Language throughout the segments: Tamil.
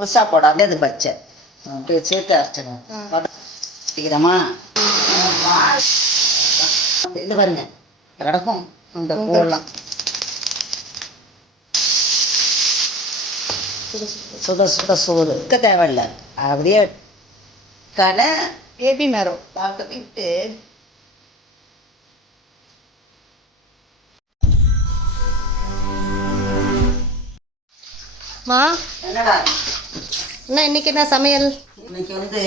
முழுசா போடாம இது பச்சை. அப்படியே சேர்த்து அரைச்சிடும் வதக்கிக்கிறோமா இது பாருங்க. கிடக்கும் இந்த பூவெல்லாம். சுட சுட சோறு இருக்க தேவையில்ல. அப்படியே கடை பேபி மேரோ. பார்த்துக்கிட்டு மா. என்னடா? என்ன இன்னைக்கு என்ன சமையல்? இன்னைக்கு வந்து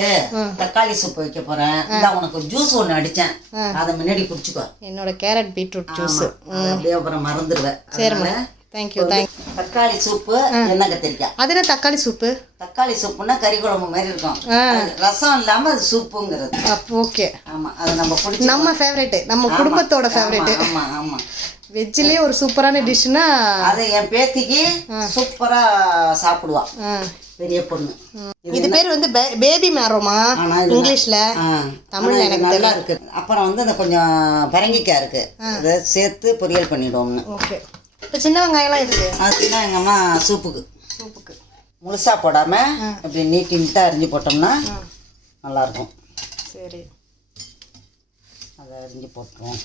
தக்காளி சூப் வைக்க போறேன். இந்த உனக்கு ஜூஸ் ஒன்று அடிச்சேன். அதை முன்னாடி குடிச்சுக்கோ. என்னோட கேரட் பீட்ரூட் ஜூஸ் அப்படியே அப்புறம் மறந்துடுவேன். சரிம்மா. தேங்க்யூ தேங்க் தக்காளி சூப்பு எண்ணெய் கத்திரிக்காய். அது என்ன தக்காளி சூப்பு? தக்காளி சூப்புன்னா கறி குழம்பு மாதிரி இருக்கும். ரசம் இல்லாம அது சூப்புங்கிறது. அப்போ ஓகே. ஆமா அது நம்ம குடிச்சு நம்ம ஃபேவரேட் நம்ம குடும்பத்தோட ஃபேவரேட் ஆமா ஆமா. வெஜ்ஜிலே ஒரு சூப்பரான டிஷ்னா அது என் பேத்திக்கு சூப்பரா சாப்பிடுவா. பெரிய பொண்ணு. இது பேர் வந்து பேபி மேரோமா இது இங்கிலீஷ்ல? தமிழ்ல இது எனக்கு நல்லா இருக்கு. அப்புறம் வந்து அந்த கொஞ்சம் பரங்கிக்காய் இருக்கு. அதை சேர்த்து பொரியல் பண்ணிடுவோம்னு. ஓகே. இப்போ சின்ன வெங்காயம்லாம் இருக்கு அதுதான் எங்கள் அம்மா சூப்புக்கு. சூப்புக்கு. முழுசா போடாம இப்படி நீட்டி நீட்டாக அரிஞ்சு போட்டோம்னா நல்லாயிருக்கும் சரி. அதை அரிஞ்சு போட்டுருவோம்.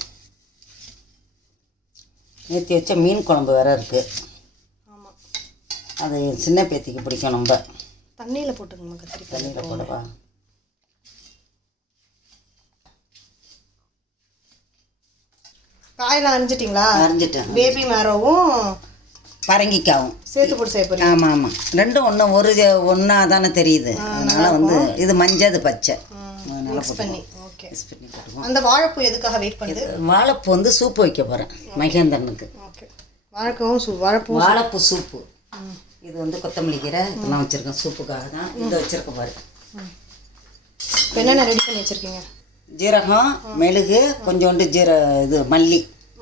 நேற்று வச்ச மீன் குழம்பு வேற இருக்கு. ஆமாம் அது சின்ன பேத்திக்கு பிடிக்கும் நம்ம. தண்ணியில் போட்டுக்கோங்க கத்திரிக்காய்? தண்ணியில் போடவா? காயெல்லாம் அரிஞ்சிட்டிங்களா அரிஞ்சிட்டேன் பேபி மேரோவும் பரங்கிக்காவும். சேர்த்து போட்டு செய்ய ஆமாம் ஆமாம் ரெண்டும் ஒன்று ஒரு ஒன்றா தானே தெரியுது. அதனால வந்து இது மஞ்சள் அது பச்சை அதனால பண்ணி ஓகே. பண்ணி அந்த வாழைப்பூ எதுக்காக வெயிட் பண்ணுது? வாழைப்பூ வந்து சூப்பு வைக்க போகிறேன் மகேந்திரனுக்கு. ஓகே வாழைப்பூவும் சூ வாழைப்பூ வாழைப்பூ சூப்பு இது வந்து கொத்தமல்லி கீரை இதெல்லாம் வச்சுருக்கேன். சூப்புக்காக தான் இதை வச்சுருக்க பாரு இப்போ என்னென்ன ரெடி பண்ணி வச்சிருக்கீங்க? ஜீரகம் மெழுகு கொஞ்சோண்டு ஜீர இது மல்லி.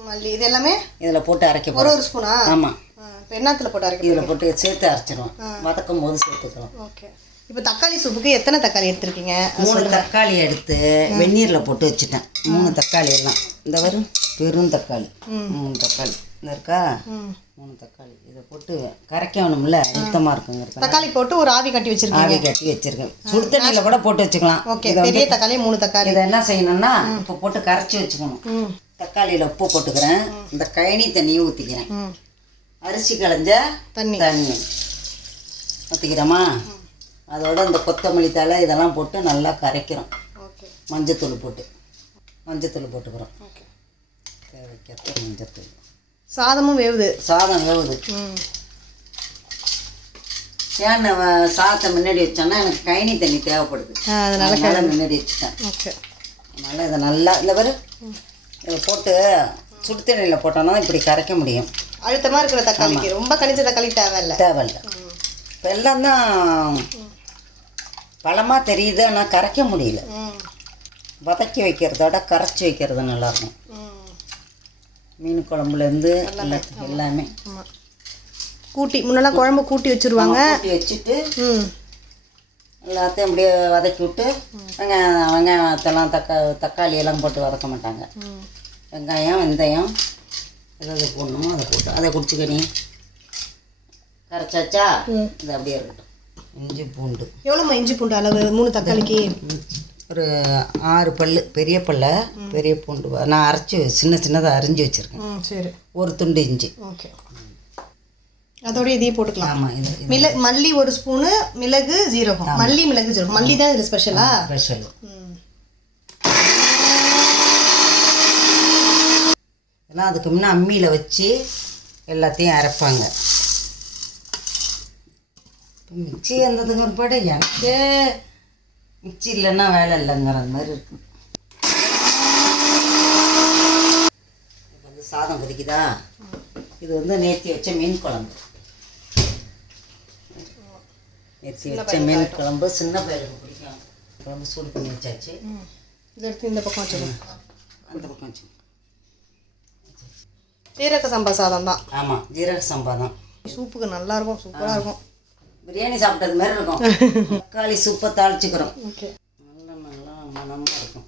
மல்லி இது எல்லாமே இதில் போட்டு அரைக்க ஒரு ஒரு ஸ்பூனா? ஆமாம் இப்போ என்னத்தில் போட்டு அரைக்க இதில் போட்டு சேர்த்து அரைச்சிடுவோம் வதக்கும் போது சேர்த்துக்கலாம் ஓகே. இப்போ தக்காளி சூப்புக்கு எத்தனை தக்காளி எடுத்திருக்கீங்க? மூணு தக்காளி எடுத்து வெந்நீரில் போட்டு வச்சுட்டேன். மூணு தக்காளி எல்லாம். இந்த வரும் பெரும் தக்காளி. மூணு தக்காளி. இந்த இருக்கா? மூணு தக்காளி. இதை போட்டு கரைக்கணும்ல அழுத்தமாக இருக்குங்கிறது தக்காளி போட்டு ஒரு ஆவி கட்டி வச்சிருக்கீங்க. ஆவி கட்டி வச்சிருக்கேன். சுடு தண்ணியில் கூட போட்டு வச்சுக்கலாம். ஓகே பெரிய தக்காளி மூணு தக்காளி. இதை என்ன செய்யணும்னா இப்போ போட்டு கரைச்சி வச்சுக்கணும். தக்காளியில் உப்பு போட்டுக்கிறேன். இந்த கழனி தண்ணியை ஊற்றிக்கிறேன் அரிசி களைஞ்ச தண்ணி. தண்ணி. ஊற்றிக்கிறோமா அதோட இந்த கொத்தமல்லி தழை இதெல்லாம் போட்டு நல்லா கரைக்கிறோம். மஞ்சத்தூள் போட்டு. மஞ்சத்தூள் போட்டுக்கிறோம். தேவைக்கேற்ற மஞ்சத்தூள். சாதமும் வேவுது. சாதம் வேவுது. ஏன் சாதத்தை முன்னாடி வச்சோன்னா எனக்கு கழனி தண்ணி தேவைப்படுது. அதனால முன்னாடி வச்சுட்டேன். ஓகே. அதனால் இதை நல்லா இந்த பாரு. இதை போட்டு சுடு தண்ணியில் போட்டோன்னா இப்படி கரைக்க முடியும். அழுத்தமாக இருக்கிற தக்காளிக்கு. ரொம்ப கனிச்ச தக்காளி தேவையில்ல. தேவையில்ல. இப்போ எல்லாம் தான் பழமாக தெரியுது ஆனால் கரைக்க முடியல. வதக்கி வைக்கிறதோட கரைச்சி வைக்கிறது நல்லாயிருக்கும். மீன் குழம்புலேருந்து எல்லாமே. கூட்டி முன்னெல்லாம் குழம்பு கூட்டி வச்சிருவாங்க. கூட்டி வச்சுட்டு ம். எல்லாத்தையும் அப்படியே வதக்கி விட்டு வெங்காயம் வெங்காயத்தெல்லாம் தக்கா தக்காளி எல்லாம் போட்டு வதக்க மாட்டாங்க. வெங்காயம் வெந்தயம் எதாவது போடணுமோ அதை போட்டு அதை குடிச்சுக்க நீ கரைச்சாச்சா இது அப்படியே இருக்கட்டும். இஞ்சி பூண்டு. எவ்வளோம்மா இஞ்சி பூண்டு அளவு? மூணு தக்காளிக்கு? ஒரு ஆறு பல்லு பெரிய பல்ல பெரிய பூண்டு நான் அரைச்சி சின்ன சின்னதாக அரிஞ்சு வச்சுருக்கேன். சரி. ஒரு துண்டு இஞ்சி. ஓகே. அதோட இதையும் போட்டுக்கலாம். ஆமாம் இது இது. மிள மல்லி ஒரு ஸ்பூனு மிளகு ஜீரகம். மல்லி மிளகு ஜீரகம். மல்லி தான் இதில் ஸ்பெஷலா ஸ்பெஷல் இதெல்லாம் அதுக்கு முன்னே அம்மியில் வச்சு எல்லாத்தையும் அரைப்பாங்க. மிக்சி வந்ததுக்கு பிற்பாடு எனக்கே மிக்சி இல்லைன்னா வேலை இல்லைங்கிற மாதிரி இருக்கு. இப்ப வந்து சாதம் கொதிக்குதா? இது வந்து நேத்தி வச்ச மீன் குழம்பு. நேத்தி வச்ச மீன் குழம்பு சின்ன பையனுக்கு பிடிக்கும் குழம்பு சூடு பண்ணி வச்சாச்சு. இதை எடுத்து இந்த பக்கம் வச்சுக்கணும் அந்த பக்கம் வச்சு. சீரக சம்பா சாதம் தான். ஆமாம் ஜீரக சம்பா தான். சூப்புக்கு நல்லா இருக்கும் சூப்பராக இருக்கும். பிரியாணி சாப்பிட்டது மாதிரி இருக்கும். தக்காளி சூப்பை தாளிச்சுக்கிறோம். நல்லா நல்லா மனமாக இருக்கும்.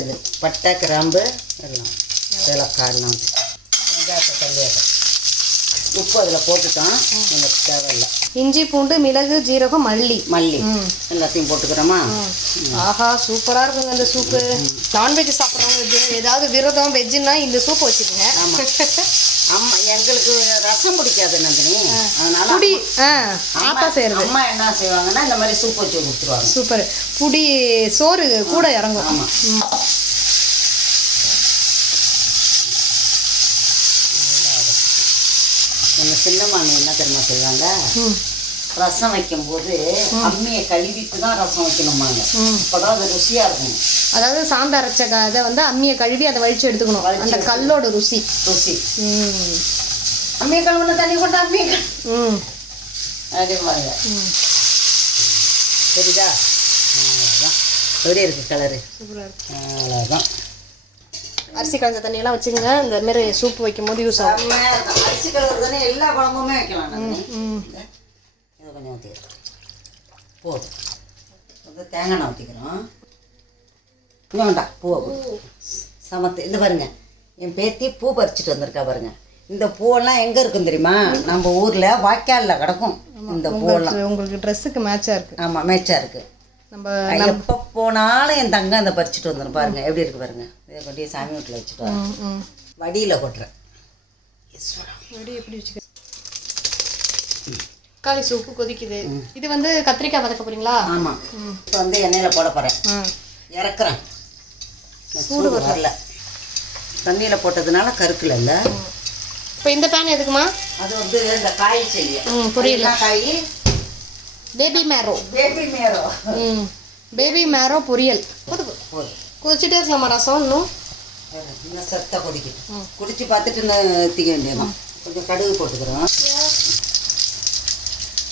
இது பட்டை கிராம்பு எல்லாம். ஏலக்காய் எல்லாம் வச்சு. வெங்காயத்தை தள்ளியாட்டம் உப்பு அதில் போட்டுட்டோம். எனக்கு தேவையில்லை. இஞ்சி பூண்டு மிளகு ஜீரகம் மல்லி. மல்லி. எல்லாத்தையும் போட்டுக்கிறோமா? ஆஹா சூப்பரா இருக்குங்க இந்த சூப்பு நான்வெஜ் சாப்பிட்றவங்க ஏதாவது விரதம் வெஜ்ஜுன்னா இந்த சூப் வச்சுக்கோங்க. அம்மா எங்களுக்கு ரசம் பிடிக்காது நந்தினி. அதனால புடி ஆ அம்மா ஆத்தா செய்யறது. அம்மா என்ன செய்வாங்கன்னா இந்த மாதிரி சூப் வச்சு கொடுத்துருவாங்க. சூப்பர். புடி சோறு கூட இறங்கும். ஆமா. ம். எங்க சின்ன மாமி என்ன தெரியுமா செய்வாங்க? ரசம் வைக்கும்போது அம்மியை கழுவிட்டு தான் ரசம் வைக்கணுமாங்க. அப்பதான் அது ருசியா இருக்கும். அதாவது சாந்து அரைச்ச இதை வந்து அம்மியை கழுவி அதை வழிச்சு எடுத்துக்கணும். அந்த கல்லோட ருசி. ருசி. அம்மியை கழுவுன தண்ணி கொண்டு அம்மியை ம். அப்படிம்பாங்க ம். சரிதா அவ்வளோதான் எப்படி இருக்கு கலரு சூப்பராக இருக்கு. அவ்வளோதான் அரிசி களைஞ்ச தண்ணியெல்லாம் வச்சுக்கோங்க. இந்த மாதிரி சூப் வைக்கும் போது யூஸ் ஆகும் அரிசி கலர் தானே எல்லா குழம்புமே வைக்கலாம். நந்தினி. ம் இந்த இதை கொஞ்சம் ஊற்றிடுறோம் போதும். வந்து தேங்காய் எண்ணெய் ஊற்றிக்கிறோம் இன்னும் வேண்டாம் பூவை. சமத்து இந்த பாருங்க. என் பேத்தி பூ பறிச்சுட்டு வந்திருக்கா பாருங்க. இந்த பூவெல்லாம் எங்கே இருக்கும் தெரியுமா? நம்ம ஊரில் வாய்க்காலில் கிடக்கும். இந்த பூவெல்லாம். உங்களுக்கு ட்ரெஸ்ஸுக்கு மேட்சாக இருக்கு. ஆமாம் மேய்ச்சா இருக்கு. நம்ம எப்போ போனாலும் என் தங்க அந்த பறிச்சுட்டு வந்துடும் பாருங்க. எப்படி இருக்கு பாருங்க. இதை கொண்டு சாமி வீட்டில் வச்சுட்டு வரேன். வடியில் கொட்டுறேன். எப்படி வச்சுக்க தக்காளி சூப்பு கொதிக்குது. இது வந்து கத்திரிக்காய் வதக்க போறீங்களா? ஆமாம் இப்போ வந்து எண்ணெயில் போட போகிறேன் இறக்குறேன். சூடு வரல. தண்ணியில் போட்டதுனால கருக்கல இல்லை. இப்போ இந்த பேன் எதுக்குமா? அது வந்து இந்த காய் செய்ய ம் புரியல. காய். பேபி மேரோ பேபி மேரோ ம். பேபி மேரோ பொரியல். போதும் கொதிச்சுட்டே இருக்கலாமா ரசம் இன்னும்? இன்னும் சத்தா குடிக்கட்டும் குடிச்சு பார்த்துட்டு இன்னும் ஊற்றிக்க வேண்டியதான் கொஞ்சம் கடுகு போட்டுக்கிறோம்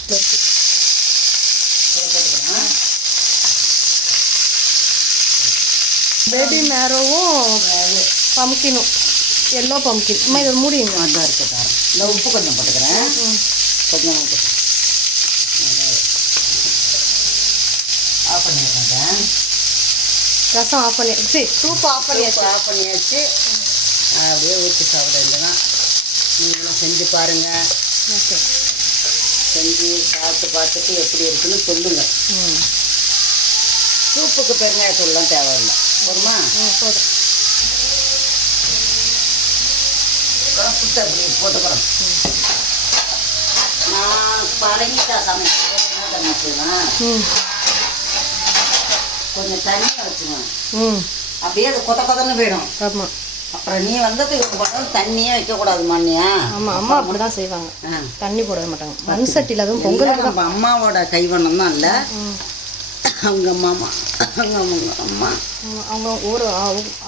இதை போட்டுக்கிறோம் பேபி மேரோவும் பம்கினும் எல்லோ பம்கின் அம்மா இதை மூடிங்க அதான் இருக்கு தாரம் இந்த உப்பு கொஞ்சம் போட்டுக்கிறேன். கொஞ்சம் உப்பு. ஆஃப் பண்ணிடுறேன் ரசம் ஆஃப் பண்ணி சரி சூப் ஆஃப் பண்ணியாச்சு. ஆஃப் பண்ணியாச்சு. அப்படியே ஊற்றி சாப்பிட வேண்டியதான் நீங்களும் செஞ்சு பாருங்கள் ஓகே. செஞ்சு சாப்பிட்டு பார்த்துட்டு எப்படி இருக்குன்னு சொல்லுங்கள் ம். சூப்புக்கு பெருங்காயத்தூள்லாம் தேவையில்லை. போதுமா? போதும். புட்டு அப்படி போட்டுக்கிறோம். நான் பழகிட்டா சமைக்கிறேன் ம். கொஞ்சம் தண்ணியை வச்சுவேன் ம். அப்படியே அது கொத கொதன்னு போயிடும். ஆமாம் அப்புறம் நீ வந்ததுக்கு போட்டாலும் தண்ணியே வைக்கக்கூடாது மண்ணியா ஆமாம் அம்மா அப்படி தான் செய்வாங்க. தண்ணி போடவே மாட்டாங்க. மண் சட்டியில் அதுவும் பொங்கல் அம்மாவோட கைவண்ணம் தான் இல்லை அவங்க மாமா அவங்க அவங்க அம்மா. அவங்க ஒரு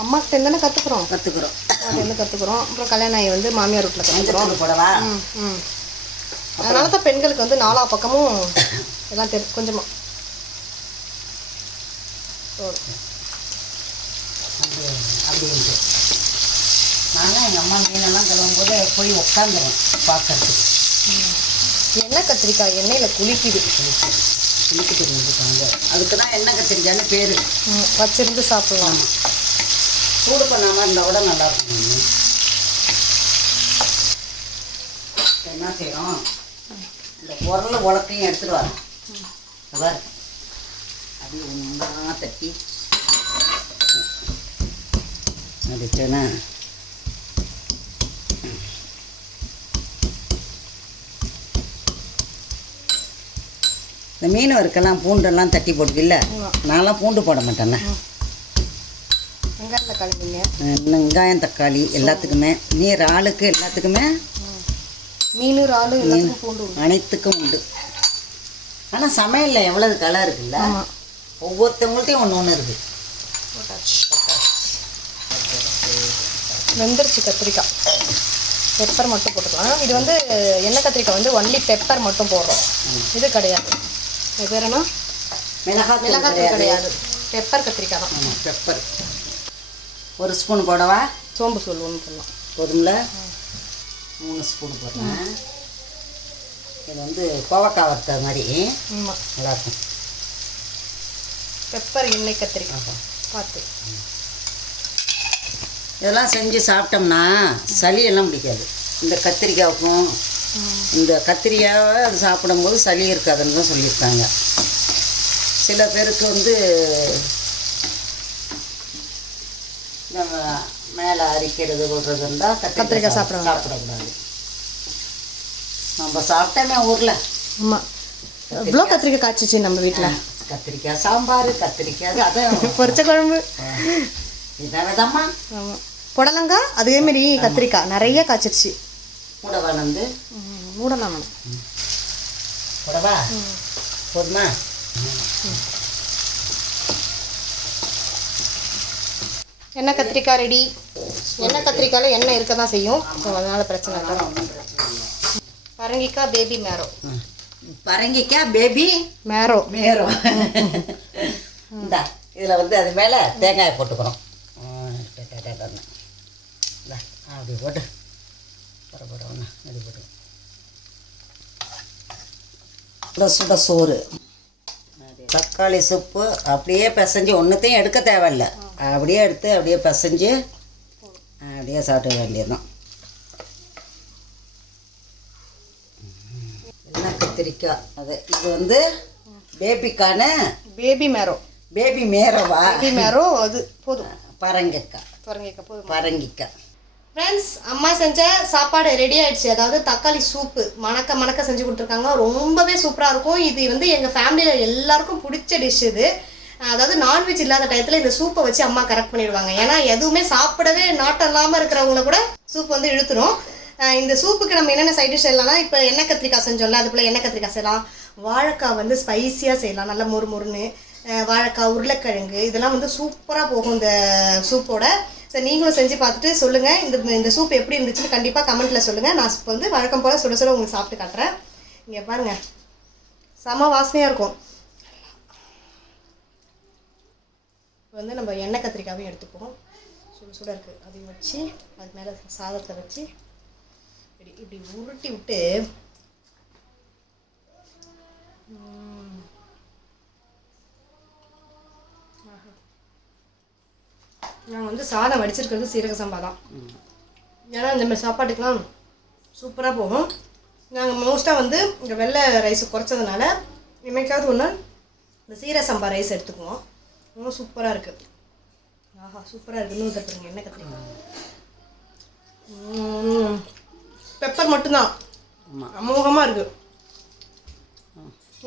அம்மாக்கிட்ட இருந்தானே கற்றுக்குறோம் கற்றுக்குறோம் அம்மாட்டேருந்து கற்றுக்குறோம் அப்புறம் கல்யாணம் ஆகி வந்து மாமியார் வீட்டில் கற்றுக்குறோம் போடவா? ம் ம். அதனால தான் பெண்களுக்கு வந்து நாலா பக்கமும் எல்லாம் தெரி கொஞ்சமாக அப்படின்ட்டு நாங்கள் எங்கள் அம்மா மீனெல்லாம் கழுவும் போது போய் உட்காந்துருவேன் பார்க்கறதுக்கு. எண்ணெய் கத்திரிக்காய் எண்ணெயில் குளிக்குது. குளிக்கிட்டு இருந்துட்டாங்க அதுக்கு தான் எண்ணெய் கத்திரிக்கான்னு பேர். வச்சிருந்து சாப்பிடலாம். சூடு பண்ணாமல் இருந்தால் கூட நல்லாயிருக்கும் என்ன செய்கிறோம் இந்த உரல் உலக்கையும் எடுத்துட்டு வரோம் பாரு. அப்படியே ஒன்றா தட்டி. அடிச்சேன்னா இந்த மீன் வறுக்கெல்லாம் பூண்டெல்லாம் தட்டி போடுவில்ல. நான்லாம் பூண்டு போட மாட்டேண்ணே வெங்காயம் தக்காளி எல்லாத்துக்குமே. நீர் ஆளுக்கு எல்லாத்துக்குமே? மீன் இறாலு பூண்டு அனைத்துக்கும் உண்டு. ஆனால் சமையலில் எவ்வளவு கலர் இருக்குல்ல? ஒவ்வொருத்தவங்கள்ட்டையும் ஒன்று ஒன்று இருக்குது வெந்துருச்சு கத்திரிக்காய். பெப்பர் மட்டும் போட்டுக்கலாம். இது வந்து எண்ணெய் கத்திரிக்காய் வந்து ஒன்லி பெப்பர் மட்டும் போடுறோம். இது கிடையாது. இது பேர் என்ன மிளகாத்தூள் மிளகாத்தூள் கிடையாது. பெப்பர் கத்திரிக்காய் தான். ஆமாம் பெப்பர். ஒரு ஸ்பூன் போடவா? சோம்பு தூள் ஒன்று போடலாம். போதும்ல? மூணு ஸ்பூன் போடுறேன். இது வந்து கோவக்காய் வறுத்த மாதிரி. ஆமாம் நல்லாயிருக்கும். பெப்பர் எண்ணெய் கத்திரிக்காய். பார்த்து. இதெல்லாம் செஞ்சு சாப்பிட்டோம்னா சளி எல்லாம் பிடிக்காது. இந்த கத்திரிக்காய்க்கும் இந்த கத்திரியாவை அது சாப்பிடும்போது சளி இருக்காதுன்னு தான் சொல்லியிருக்காங்க. சில பேருக்கு வந்து நம்ம மேலே அரிக்கிறது விடுறதுண்டா கத்திரிக்காய் சாப்பிட. சாப்பிடக்கூடாது. நம்ம சாப்பிட்டோமே ஊரில். ஆமாம் எவ்வளோ கத்திரிக்காய். காய்ச்சிச்சு நம்ம வீட்டில் கத்திரிக்காய் சாம்பார் கத்திரிக்காய் அதான். பொரிச்ச குழம்பு. இதானதாம்மா ஆமாம் புடலங்காய் அதேமாரி கத்திரிக்காய். நிறைய காய்ச்சிருச்சு. கூட வளர்ந்து மூடலாம் கூடவா? போதுமா? எண்ணெய் கத்திரிக்காய் ரெடி. எண்ணெய் கத்திரிக்காயில் எண்ணெய் இருக்க தான் செய்யும் ஸோ அதனால் பிரச்சனை இல்லை. பரங்கிக்காய் பேபி மேரோ. பரங்கிக்காய் பேபி மேரோ மேரம் இந்தா இதில் வந்து அது மேலே தேங்காயை போட்டுக்கிறோம் அப்படி போட்டு போட போட ஒன்று அப்படி போட்டு சுட சுட சோறு. தக்காளி சூப்பு அப்படியே பிசைஞ்சு ஒன்றுத்தையும் எடுக்க தேவையில்ல. அப்படியே எடுத்து அப்படியே பிசைஞ்சு அப்படியே சாப்பிட வேண்டியதுதான். என்ன கத்திரிக்காய் அது இது வந்து பேபிக்கான பேபி மேரோ பேபி மேரவா பேபி மேரோ அது போதும். பரங்கிக்காய். பரங்கிக்காய் போதும்? பரங்கிக்காய். ஃப்ரெண்ட்ஸ் அம்மா செஞ்ச சாப்பாடு ரெடி ஆயிடுச்சு. அதாவது தக்காளி சூப்பு மணக்க மணக்க செஞ்சு கொடுத்துருக்காங்க. ரொம்பவே சூப்பராக இருக்கும். இது வந்து எங்கள் ஃபேமிலியில் எல்லாருக்கும் பிடிச்ச டிஷ் இது. அதாவது நான்வெஜ் இல்லாத டயத்தில் இந்த சூப்பை வச்சு அம்மா கரெக்ட் பண்ணிடுவாங்க. ஏன்னா எதுவுமே சாப்பிடவே நாட்டம் இல்லாமல் இருக்கிறவங்கள கூட சூப் வந்து இழுத்துரும். இந்த சூப்புக்கு நம்ம என்னென்ன சைட் டிஷ் செய்யலாம்னா இப்போ எண்ணெய் கத்திரிக்காய் செஞ்சோம்ல அது போல் எண்ணெய் கத்திரிக்காய் செய்யலாம். வாழைக்காய் வந்து ஸ்பைசியாக செய்யலாம். நல்லா மொறு மொறுன்னு. வாழைக்காய் உருளைக்கிழங்கு இதெல்லாம் வந்து சூப்பராக போகும் இந்த சூப்போட சரி நீங்களும் செஞ்சு பார்த்துட்டு சொல்லுங்கள் இந்த இந்த சூப் எப்படி இருந்துச்சுன்னு கண்டிப்பாக கமெண்ட்டில் சொல்லுங்கள் நான் இப்போ வந்து வழக்கம் போல் சுட சுட உங்களுக்கு சாப்பிட்டு காட்டுறேன். இங்கே பாருங்கள் செம வாசனையாக இருக்கும். இப்போ வந்து நம்ம எண்ணெய் கத்திரிக்காயும் எடுத்துப்போம். சுட சுட இருக்குது அதையும் வச்சு அது மேலே சாதத்தை வச்சு இப்படி இப்படி உருட்டி விட்டு நாங்கள் வந்து சாதம் வடிச்சிருக்கிறது சீரக சம்பா தான். ஏன்னா இந்த மாதிரி சாப்பாட்டுக்கெலாம் சூப்பராக போகும். நாங்கள் மோஸ்ட்டாக வந்து இங்கே வெள்ளை ரைஸ் குறைச்சதுனால என்னைக்காவது ஒன்று இந்த சீரக சம்பா ரைஸ் எடுத்துக்குவோம். ரொம்ப சூப்பராக இருக்குது ஆஹா சூப்பராக இருக்குது இன்னும் தட்டுருங்க என்ன கத்திரிக்காய். பெப்பர் மட்டும்தான். அமோகமாக இருக்குது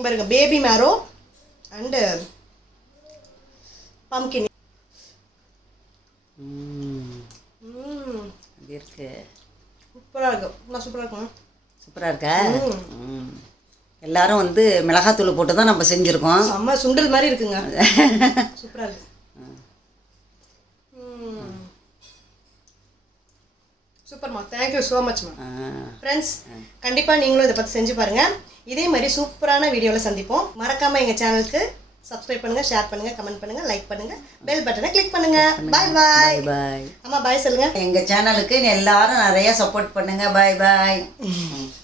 பாருங்க பேபி மேரோ அண்டு பம்கின் ம் ம் அது இருக்கு சூப்பராக இருக்கும் நல்லா சூப்பராக இருக்கும். சூப்பராக இருக்கா? ம். எல்லாரும் வந்து மிளகாத்தூள் போட்டு தான் நம்ம செஞ்சுருக்கோம். செம்ம சுண்டல் மாதிரி இருக்குங்க. சூப்பராக இருக்கு. சூப்பர்மா. தேங்க்யூ ஸோ மச்மா ஃப்ரெண்ட்ஸ் கண்டிப்பாக நீங்களும் இதை பற்றி செஞ்சு பாருங்கள் இதே மாதிரி சூப்பரான வீடியோவில் சந்திப்போம். மறக்காமல் எங்கள் சேனலுக்கு சப்ஸ்கிரைப் பண்ணுங்கள் ஷேர் பண்ணுங்கள் கமெண்ட் பண்ணுங்கள் லைக் பண்ணுங்கள் பெல் பட்டனை கிளிக் பண்ணுங்கள் பாய் பாய் பாய் அம்மா பாய் சொல்லுங்கள் எங்கள் சேனலுக்கு எல்லாரும் நிறைய சப்போர்ட் பண்ணுங்க. பாய் பாய்